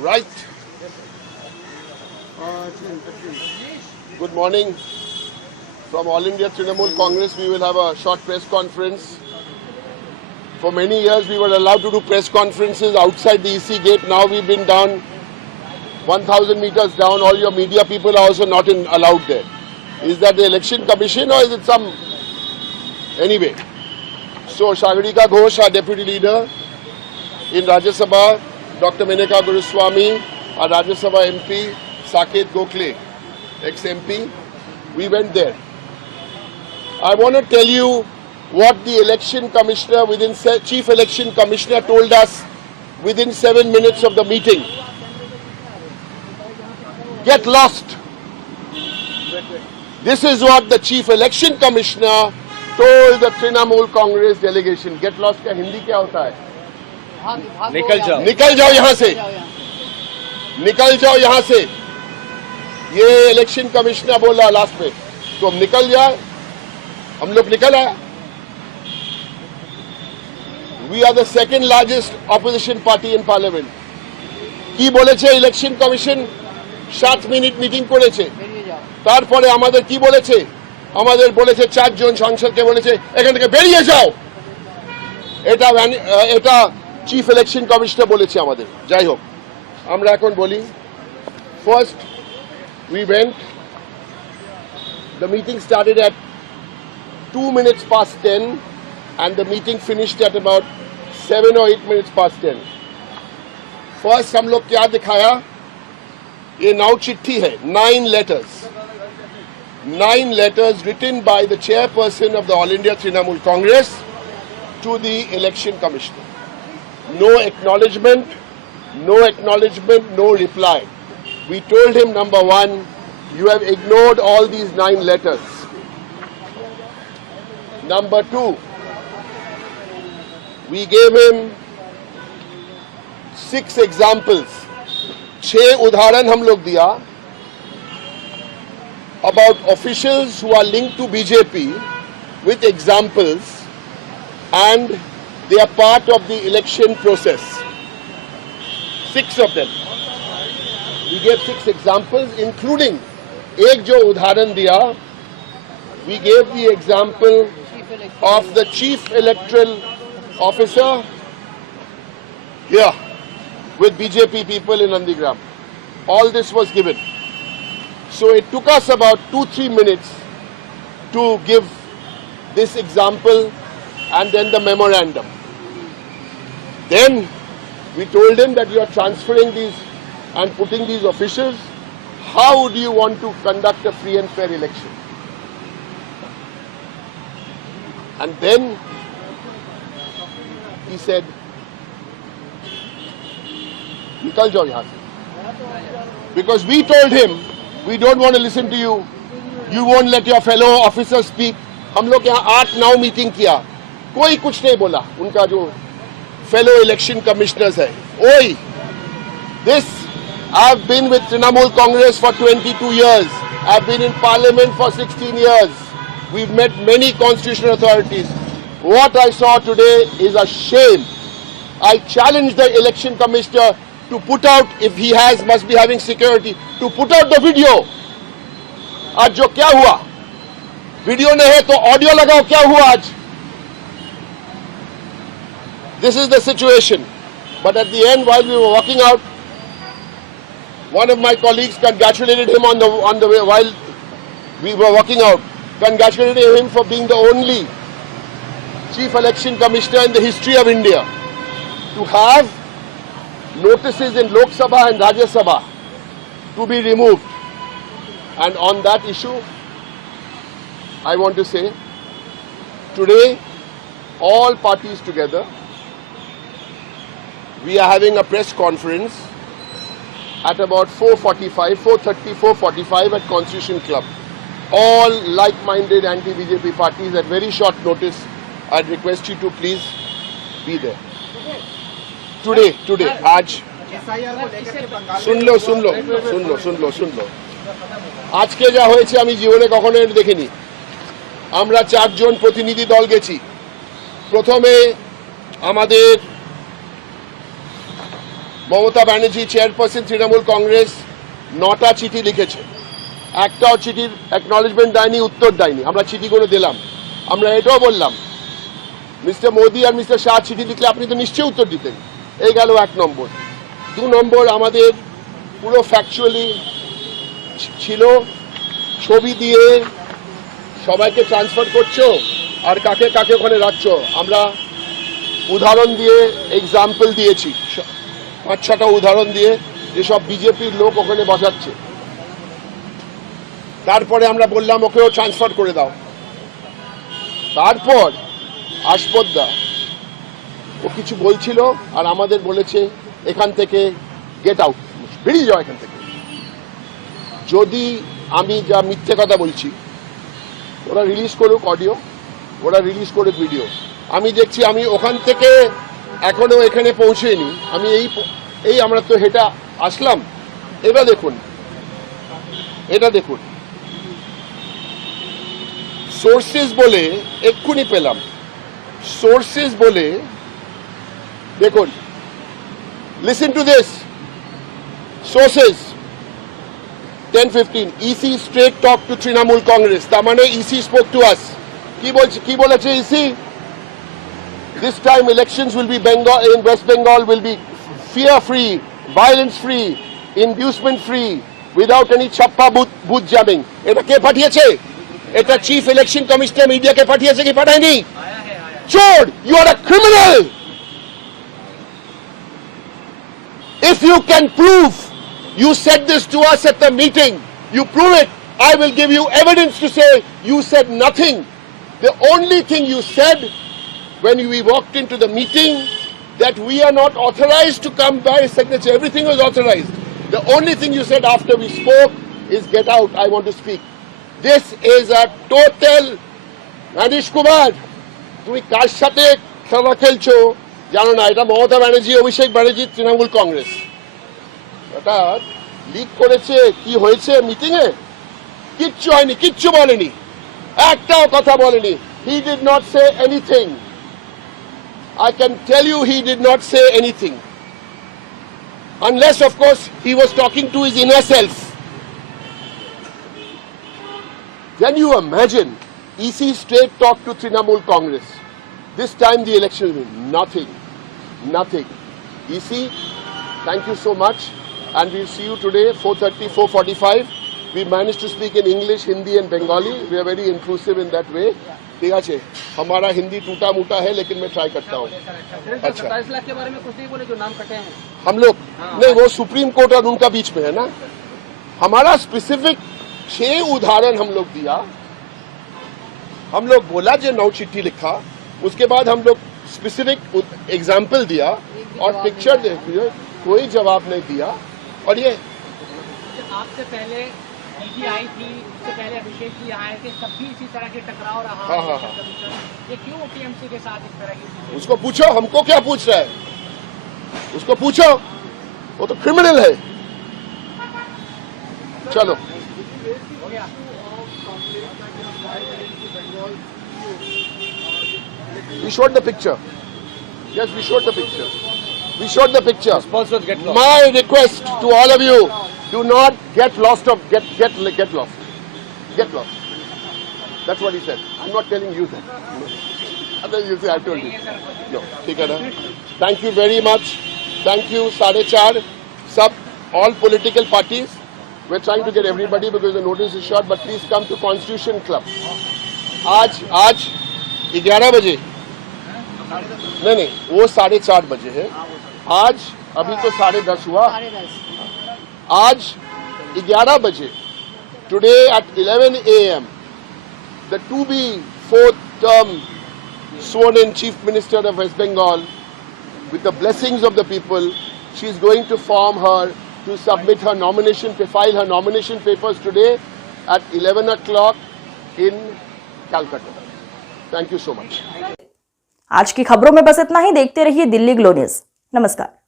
Right. Good morning. From All India Trinamool Congress, we will have a short press conference. For many years, we were allowed to do press conferences outside the EC gate. Now we've been down 1,000 meters down. All your media people are also not allowed there. Is that the election commission or is it some... Anyway. So Sagarika Ghosh, our deputy leader in Rajya Sabha, Dr. Menaka Guruswamy, our Rajya Sabha MP, Saket Gokhale, ex-MP, we went there. I want to tell you what the election commissioner, chief election commissioner told us within 7 minutes of the meeting. Get lost. This is what the chief election commissioner told the Trinamool Congress delegation. Get lost का हिंदी क्या होता है? निकल जाओ यहाँ से, निकल जाओ यहाँ से. ये इलेक्शन कमिश्नर बोला लास्ट में, तो हम निकल जाए, हम लोग निकल आए. We are the second largest opposition party in parliament. কি বলেছে ইলেকশন কমিশন? 7 মিনিট মিটিং করেছে. তারপরে আমাদের কি বলেছে? আমাদের বলেছে 4 জন সংসদকে বলেছে এখান থেকে বেরিয়ে যাও. এটা চিফ ইলেকশন কমিশনার বলেছে আমাদের. যাই হোক, আমরা এখন বলি. First, we went. The meeting started at 2 minutes past 10 and the meeting finished at about 7 or 8 minutes past 10. First, हम लोग क्या दिखाया? ये नाउ चिट्ठी है, 9 letters. 9 letters written by the chairperson of the All India Trinamool Congress to the election commissioner. No acknowledgement, no reply. We told him, number one, you have ignored all these 9 letters. Number two, we gave him 6 examples. 6 उदाहरण हम लोग दिया about officials who are linked to BJP with examples, and they are part of the election process. 6 of them. We gave 6 examples, including एक जो उदाहरण दिया, we gave the example of the chief electoral officer here with BJP people in Nandigram. All this was given. So it took us about 2-3 minutes to give this example and then the memorandum. Then we told him that you are transferring these and putting these officials. How do you want to conduct a free and fair election? And then he said, nikal jao yahan se. Because we told him, we don't want to listen to you. You won't let your fellow officers speak. हम लोग यहाँ 8-9 meeting किया, कोई कुछ नहीं बोला. उनका जो fellow election commissioners है, ओए, this I've been with Trinamool Congress for 22 years. I've been in Parliament for 16 years. We've met many constitutional authorities. What I saw today is a shame. I challenge the election commissioner to put out, if he must be having security, to put out the video. आज जो क्या हुआ? Video नहीं है तो audio लगाओ, क्या हुआ आज? This is the situation. But at the end, while we were walking out, one of my colleagues congratulated him on the way while we were walking out. Congratulated him for being the only chief election commissioner in the history of India to have notices in Lok Sabha and Rajya Sabha to be removed. And on that issue, I want to say, today, all parties together, we are having a press conference at about 4:45 at Constitution Club. All like-minded anti-BJP parties at very short notice. I'd request you to please be there. Today, आज सुन लो আজকে যা হয়েছে আমি জীবনে কখনো এটা দেখিনি। আমরা 4 জন প্রতিনিধি দল গেছি। প্রথমে আমাদের মমতা ব্যানার্জি চেয়ারপারসন তৃণমূল কংগ্রেস 9টা চিঠি লিখেছে, একটাও চিঠির অ্যাকনলেজমেন্ট দেয়নি, উত্তর দেয়নি। আমরা চিঠিগুলো দিলাম। আমরা এটাও বললাম মিস্টার মোদি আর মিস্টার শাহ চিঠি লিখলে আপনি তো নিশ্চয়ই উত্তর দিতেন। এই গেল 1 নম্বর। 2 নম্বর, আমাদের পুরো ফ্যাকচুয়ালি ছিল ছবি দিয়ে সবাইকে ট্রান্সফার করছো আর কাকে কাকে ওখানে রাখছো। আমরা উদাহরণ দিয়ে এক্সাম্পল দিয়েছি, 5-6টা উদাহরণ দিয়ে যেসব বিজেপির লোক ওখানে বসাচ্ছে। তারপরে আমরা বললাম ওকেও ট্রান্সফার করে দাও। তারপর আশপদ্দা ও কিছু বলছিল আর আমাদের বলেছে এখান থেকে গেট আউট, বেরিয়ে যাও এখান থেকে। যদি আমি যা মিথ্যে কথা বলছি, ওরা রিলিজ করুক অডিও, ওরা রিলিজ করুক ভিডিও। আমি দেখছি আমি ওখান থেকে এখনো এখানে পৌঁছেইনি। আমি এই আমরা তো হেঁটে আসলাম। এবার দেখুন, এটা দেখুন, সোর্সেস বলে এক্ষুনি পেলাম, সোর্সেস বলে দেখুন, listen to this, sources 10:15 EC straight talk to Trinamool Congress. তার মানে EC spoke to us. কি বলেছে EC? This time elections will be in West Bengal will be fear free, violence free, inducement free, without any chappa booth jamming. এটা কে পাঠিয়েছে? এটা chief election commissioner মিডিয়াকে পাঠিয়েছে কি পাঠায়নি? চোর, you are a criminal. If you can prove you said this to us at the meeting, you prove it, I will give you evidence to say you said nothing. The only thing you said when we walked into the meeting, that we are not authorized to come by signature. Everything was authorized. The only thing you said after we spoke is get out, I want to speak. This is a total, Manish Kumar, তুমি কার সাথে খেলা খেলছো জানো না। এটা মমতা ব্যানার্জি, অভিষেক ব্যানার্জি, তৃণমূল কংগ্রেস। এটা leak করেছে। কি হয়েছে মিটিং এ? কিচ্ছু হয়নি, কিচ্ছু বলেনি, একটাও কথা বলেনি। He did not say anything. I can tell you he did not say anything. Unless, of course, he was talking to his inner self. Can you imagine? EC straight talk to Trinamool Congress. This time the election will be nothing. Nothing. EC, thank you so much. And we'll see you today, 4:30, 4:45. We managed to speak in English, Hindi and Bengali. We are very inclusive in that way. ठीक है, हमारा हिंदी टूटा मूटा है लेकिन मैं try करता हूँ। अच्छा, 27 लाख के बारे में कुछ नहीं बोले जो नाम कटे हैं हम लोग। नहीं, वो सुप्रीम कोर्ट और उनका बीच में है ना। हमारा स्पेसिफिक 6 उदाहरण हम लोग दिया। हम लोग बोला जो 9 चिट्ठी लिखा, उसके बाद हम लोग स्पेसिफिक एग्जाम्पल दिया और पिक्चर दे दिया, कोई जवाब नहीं दिया। और ये आपसे पहले दीदी आई थी, उससे पहले अभिषेक जी आए थे, तब भी इसी तरह के टकराव रहा। हाँ। ये क्यों टीएमसी के साथ इस तरह की? उसको पूछो, हमको क्या पूछ रहा है, उसको पूछो, वो तो क्रिमिनल है। चलो, हो गया। We showed the picture. Yes, we showed the picture. We showed the picture. Sponsors get lost. My request to all of you, do not get lost. Get lost. Get lost. That's what he said. I'm not telling you that. Other you say I told you. No, ठीक है ना? Thank you very much. Thank you, 4:30. Sub, all political parties. We're trying to get everybody because the notice is short. But please come to Constitution Club. आज 11 बजे। नहीं, वो 4:30 बजे है। आज अभी तो 10:30 हुआ। आज 11 बजे, today at 11 a.m. the to be 4th term sworn in Chief Minister of West Bengal, with the blessings of the people, she is going to submit her nomination, file her nomination papers today at 11 o'clock in Calcutta. Thank you so much. आज की खबरों में बस इतना ही। देखते रहिए Delhi glow news. नमस्कार।